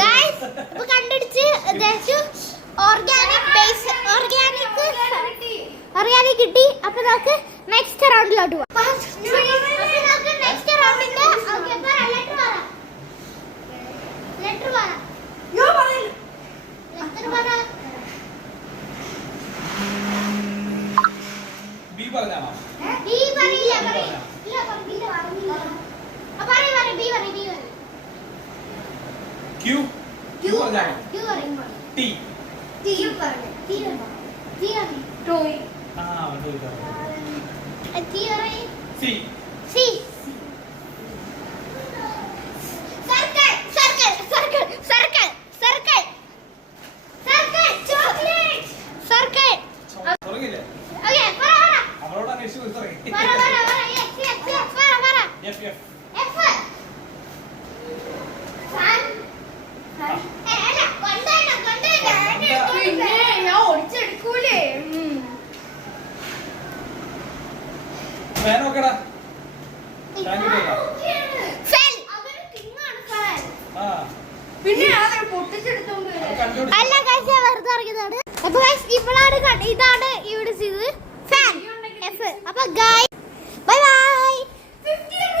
Guys, we കണ്ടുപിടിച്ച് organic കിട്ടി. അപ്പൊ നമുക്ക് നെക്സ്റ്റ് റൗണ്ടിലോട്ട് പോവാം. നെക്സ്റ്റ് റൗണ്ടിന്റെ ലെറ്റർ പറ. ബി പറഞ്ഞാണോ? ബി പറയില്ല. ഇല്ല ബി പറഞ്ഞില്ല. പറയ് ബി പറയ്. ക്യൂ പറഞ്ഞാണോ? ക്യൂ പറയും. ടി പറയ്. ടി പറയ്. ടോയ്. ടോയ് പറയ്. ടി പറയ്. സി ഇതാണ് ഇവിടെ ചെയ്തത് ഫാൻ. അപ്പൊ ഗൈസ്